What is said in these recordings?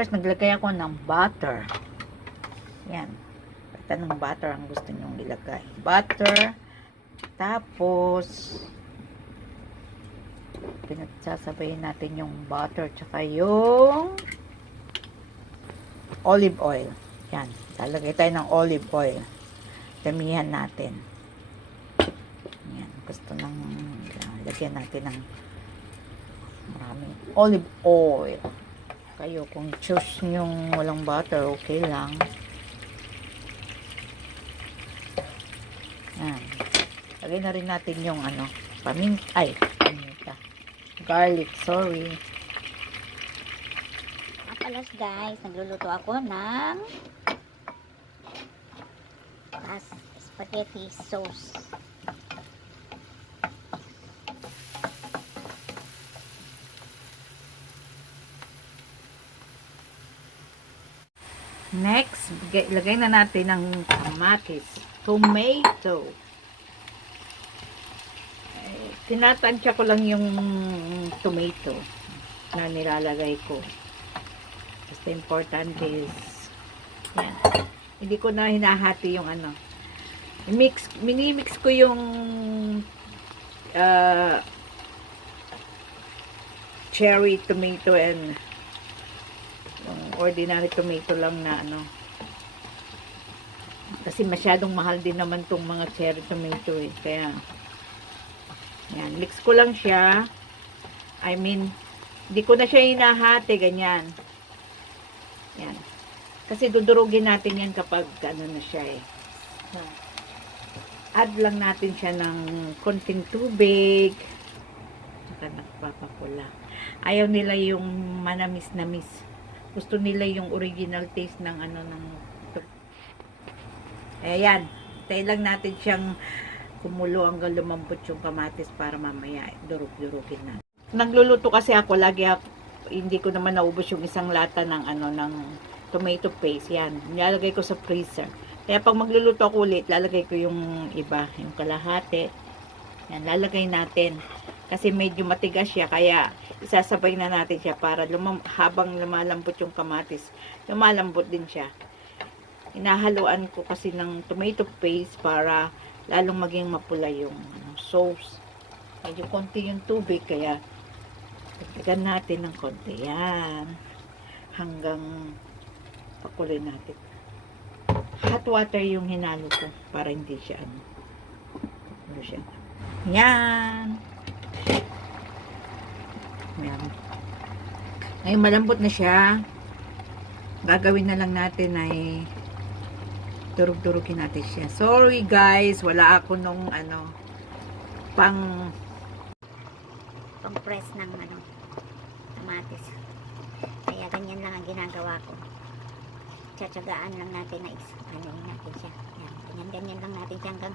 First, naglagay ako ng butter. Yan. Basta ng butter ang gusto nyong ilagay. Butter. Tapos, pinagsasabayin natin yung butter tsaka yung olive oil. Yan. Lalagay tayo ng olive oil. Damihan natin. Yan. Gusto ng yan, lagyan natin ng maraming olive oil. Kayo, kung choose nyong walang butter, okay lang. Yan. Lagay na rin natin yung ano, pamin, ay, paminta. Garlic, sorry. Apalas guys, nagluluto ako ng spaghetti sauce. Next, ilagay na natin ng kamatis. Tomato. Eh, tinatansya ko lang yung tomato na nilalagay ko. Basta importante is yan. Hindi ko na hinahati yung ano. Mix, mini-mix ko yung ah, cherry tomato and ordinary tomato lang na ano. Kasi masyadong mahal din naman tong mga cherry tomato eh. Kaya, yan. Mix ko lang siya. I mean, hindi ko na siya hinahati, ganyan. Yan. Kasi dudurugin natin yan kapag ano na siya eh. Add lang natin siya ng konting tubig. Saka nagpapakula. Ayaw nila yung manamis-namis gusto nila yung original taste ng ano ng ayan. Tayo lang natin siyang kumulo hanggang lumambot yung kamatis para mamaya durug-durugin na nagluluto kasi ako. Lagi ako, hindi ko naman naubos yung isang lata ng ano ng tomato paste. Yan. Nilalagay ko sa freezer. Kaya pag magluluto ako ulit lalagay ko yung iba yung kalahati. Yan lalagay natin kasi medyo matigas siya kaya isasabay na natin siya para lumam, habang lumalambot yung kamatis lumalambot din siya. Inahaluan ko kasi ng tomato paste para lalong maging mapula yung sauce. Medyo konti yung tubig kaya dagdagan natin ng konti yan hanggang pakuloy natin. Hot water yung hinalo ko para hindi siya ano, ano siya. Yan yan. Ngayon malambot na siya. Gagawin na lang natin ay durug-durugin natin siya. Sorry guys, wala ako nung ano pang Pang press ng ano, kamatis. Kaya ganyan lang ang ginagawa ko. Tsatsagaan lang natin na ano natin siya. Yan, ganyan, ganyan lang natin siya hanggang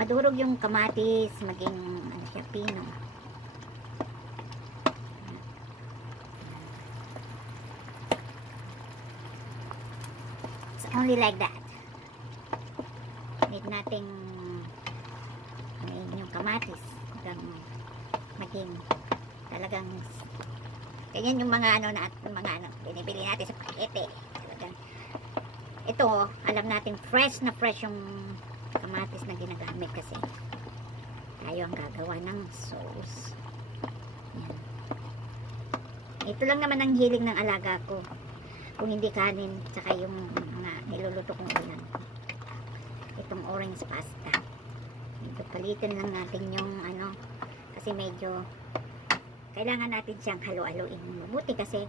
madurog yung kamatis, maging ano siya, pino. Only like that. Need nating yun, yung kamatis hanggang maging talagang ganyan yung mga ano na mga ano binibili natin sa pakete talagang ito alam natin fresh na fresh yung kamatis na ginagamit kasi tayo ang gagawa ng sauce yan. ito lang naman ang hiling ng alaga ko kung hindi kanin tsaka yung mga niluluto kong ulam. Itong orange pasta. Medyo palitin lang natin yung ano kasi medyo kailangan natin siyang halo-haloin mabuti kasi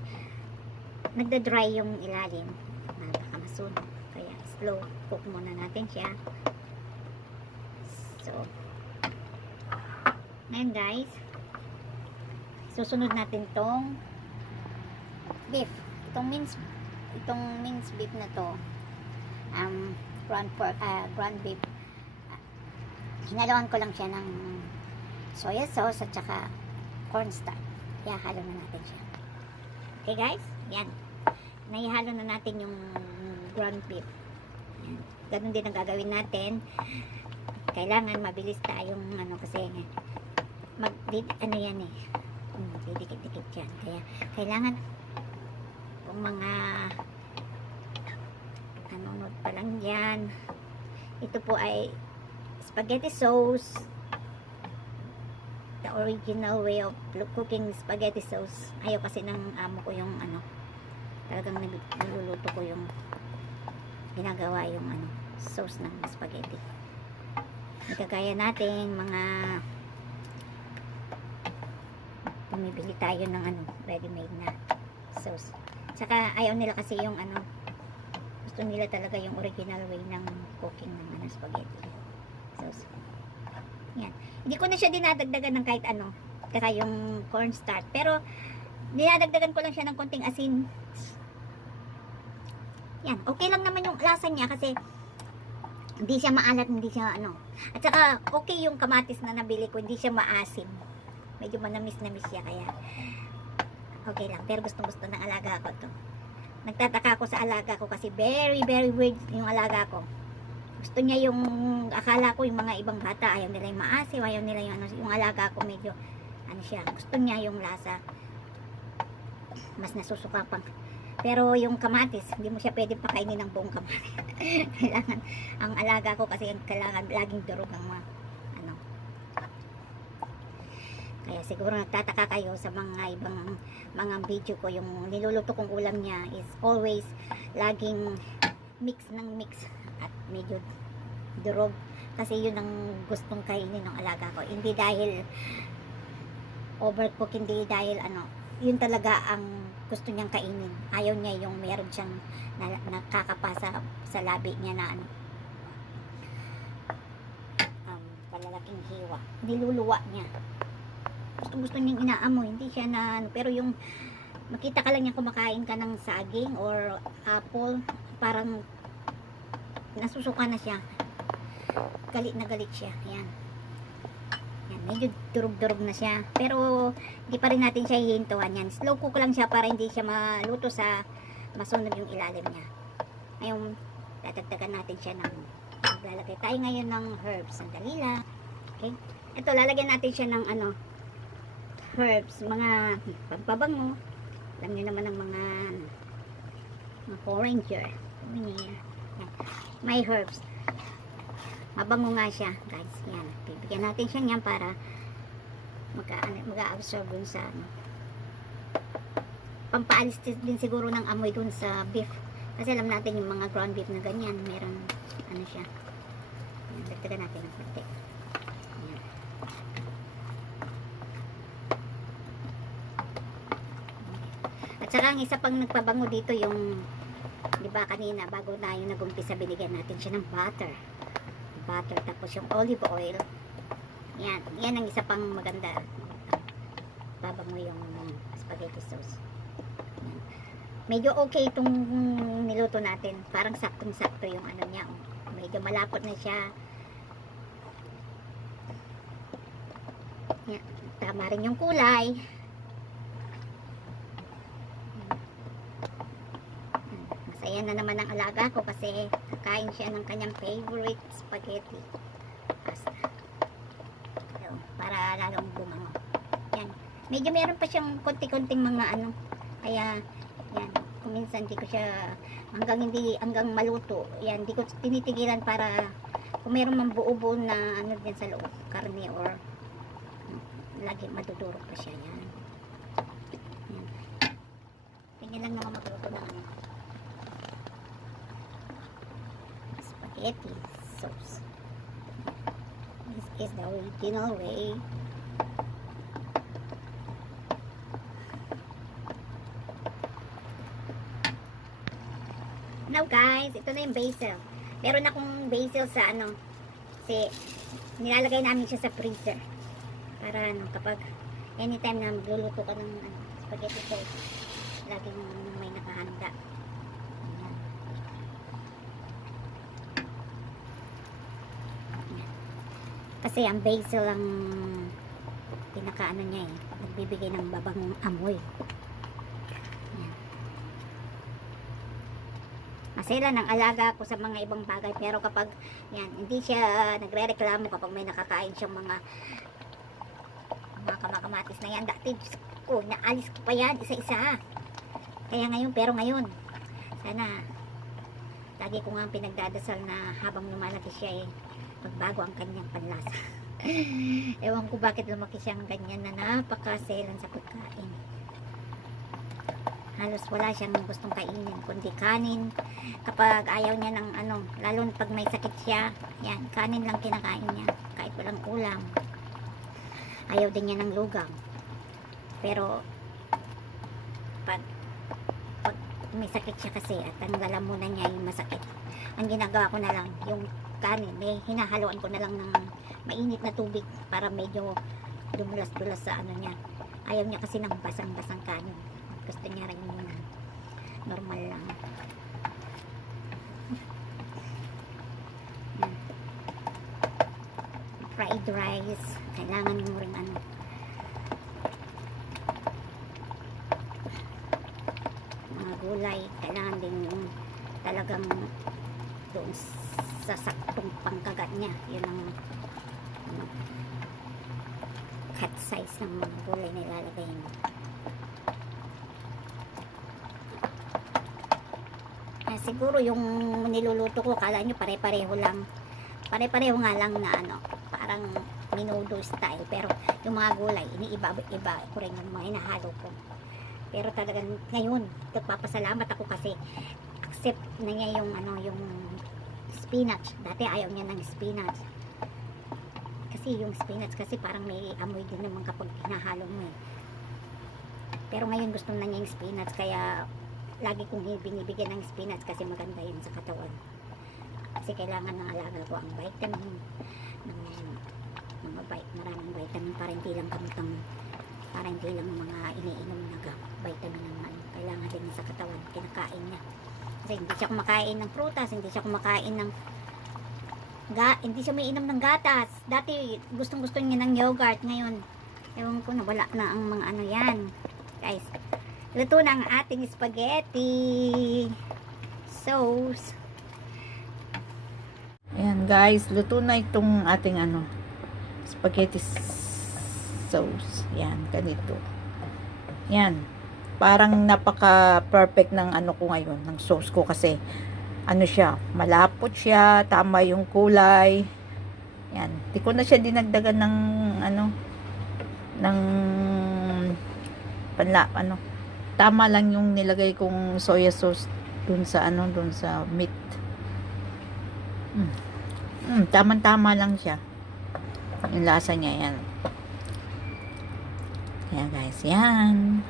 nagda-dry yung ilalim. Na baka masunog. Kaya slow cook muna natin siya. So ngayon guys susunod natin tong beef. Itong mince itong mince beef na to um, ground pork ah, ground beef hinaloan ko lang siya ng soya sauce at saka cornstarch. Kaya halo na natin siya. Okay guys, yan. Naihalo na natin yung ground beef. Yan. Ganun din ang gagawin natin. Kailangan mabilis tayong ano kasi mag ano yan eh. Hmm, didikit-dikit yan. Kaya kailangan mga nanonood pa lang dyan. Ito po ay spaghetti sauce. The original way of cooking spaghetti sauce. Ayaw kasi ng amo ko yung ano, talagang niluluto ko yung ginagawa yung ano, sauce ng spaghetti. Nagkagaya natin mga bumibili tayo ng ano, ready-made na sauce. Saka ayaw nila kasi yung ano, gusto nila talaga yung original way ng cooking ng ano, spaghetti sauce. Yan. Hindi ko na siya dinadagdagan ng kahit ano, kaya yung cornstarch. Pero, dinadagdagan ko lang siya ng konting asin. Yan. Okay lang naman yung lasa niya kasi hindi siya maalat, hindi siya ano. At saka, okay yung kamatis na nabili ko, hindi siya maasim. Medyo manamis-namis siya, kaya okay lang. Pero gustong-gusto ng alaga ko to. Nagtataka ako sa alaga ko kasi very, very weird yung alaga ko. Gusto niya yung, akala ko yung mga ibang bata, ayaw nila yung maasim, ayaw nila yung ano, yung alaga ko medyo, ano siya, gusto niya yung lasa. Mas nasusuka pang. Pero yung kamatis, hindi mo siya pwede pakainin ng buong kamatis. kailangan, ang alaga ko kasi kailangan laging durog ang mga, ano. Kaya siguro nagtataka kayo sa mga ibang mga video ko, yung niluluto kong ulam niya is always laging mix ng mix at medyo durog. Kasi yun ang gustong kainin ng alaga ko. Hindi dahil overcook, hindi dahil ano, yun talaga ang gusto niyang kainin. Ayaw niya yung meron siyang na, nakakapasa sa labi niya na ano, um, palalaking hiwa. Niluluwa niya. Gusto gusto niyang inaamoy. Hindi siya na, ano, pero yung makita ka lang niya kumakain ka ng saging or apple, parang nasusuka na siya. Galit na galit siya. Yan. Yan, medyo durog-durog na siya. Pero, hindi pa rin natin siya hihintuan yan. Slow cook lang siya para hindi siya maluto sa masunog yung ilalim niya. Ngayon, tatagdagan natin siya ng maglalagay tayo ngayon ng herbs. Sandali lang. Okay? Ito, lalagyan natin siya ng ano, herbs, mga pagbabango. Alam niyo naman ng mga mga. Yan. May herbs. Mabango nga siya, guys. Yan. Bibigyan natin siya niyan para mag-absorb dun sa ano. Pampaalis din siguro ng amoy dun sa beef. Kasi alam natin yung mga ground beef na ganyan, meron ano siya. Dagdagan natin ng konti. Yan. At saka ang isa pang nagpabango dito yung di ba kanina bago tayo nagumpisa binigyan natin siya ng butter. Butter tapos yung olive oil. Yan, yan ang isa pang maganda. Babango yung spaghetti sauce. Medyo okay itong niluto natin. Parang saktong sakto yung ano niya oh. medyo malapot na siya. Yan. tama rin yung kulay Masaya na naman ang alaga ko kasi kakain siya ng kanyang favorite spaghetti pasta. So, para lalong bumango. Yan. Medyo meron pa siyang konti-konting mga ano. Kaya, yan. Kung minsan di ko siya hanggang hindi, hanggang maluto. Yan, di ko tinitigilan para kung meron mang buo-buo na ano din sa loob, karne or lagi madudurog pa siya. Yan. Yan. Ganyan lang naman magluto ng ano. Sauce. This is the original way. Now guys, ito na yung basil. Meron akong basil sa ano, kasi nilalagay namin siya sa freezer. Para ano, kapag anytime na magluluto ka ng ano, spaghetti sauce, laging may nakahanda. Ayan. Kasi ang basil ang pinakaano niya eh. Nagbibigay ng babangong amoy. Yan. Masela ng alaga ko sa mga ibang bagay. Pero kapag yan, hindi siya nagre-reklamo kapag may nakakain siyang mga mga kamakamatis na yan. Dati, ko, naalis ko pa yan isa-isa. Kaya ngayon, pero ngayon, sana, lagi ko nga pinagdadasal na habang lumalaki siya eh, magbago ang kanyang panlasa. Ewan ko bakit lumaki siyang ganyan na napakaselan sa pagkain. Halos wala siyang gustong kainin, kundi kanin. Kapag ayaw niya ng ano, lalo na pag may sakit siya, yan, kanin lang kinakain niya, kahit walang ulam. Ayaw din niya ng lugaw. Pero, pag may sakit siya kasi at ang lalamunan niya yung masakit, ang ginagawa ko na lang, yung kanin, may hinahaluan ko na lang ng mainit na tubig para medyo dumulas-dulas sa ano niya. Ayaw niya kasi ng basang-basang kanin. Gusto niya rin yung normal lang. Yan. Fried rice. Kailangan mo rin ano. Mga gulay. Kailangan din yung talagang doon sa saktong pangkagat niya. Yun ang ano, cut size ng mga gulay na ilalagay mo. Ah, siguro yung niluluto ko, kala nyo pare-pareho lang. Pare-pareho nga lang na ano, parang minudo style. Pero yung mga gulay, iniiba-iba ko rin yung mga hinahalo ko. Pero talagang ngayon, nagpapasalamat ako kasi accept na niya yung ano, yung spinach. Dati ayaw niya ng spinach. Kasi yung spinach kasi parang may amoy din naman kapag hinahalo mo eh. Pero ngayon gusto na niya yung spinach kaya lagi kong binibigyan ng spinach kasi maganda yun sa katawan. Kasi kailangan ng alaga ko ang vitamin ng mga vit maraming vitamin para hindi lang kamutang para hindi lang mga iniinom na vitamin ano. Kailangan din sa katawan, kinakain niya. Kasi hindi siya kumakain ng prutas, hindi siya kumakain ng ga, hindi siya may inom ng gatas. Dati gustong gusto niya ng yogurt ngayon. Ewan ko nawala na ang mga ano yan. Guys, Luto na ang ating spaghetti sauce. Ayan guys, luto na itong ating ano, spaghetti sauce. Yan, ganito. Yan. Parang napaka-perfect ng ano ko ngayon, ng sauce ko kasi ano siya, malapot siya, tama yung kulay. Yan. Di ko na siya dinagdagan ng ano, ng panla, ano, tama lang yung nilagay kong soya sauce dun sa ano, dun sa meat. Mm. Mm, tama-tama lang siya. Yung lasa niya yan. Kaya guys, yan.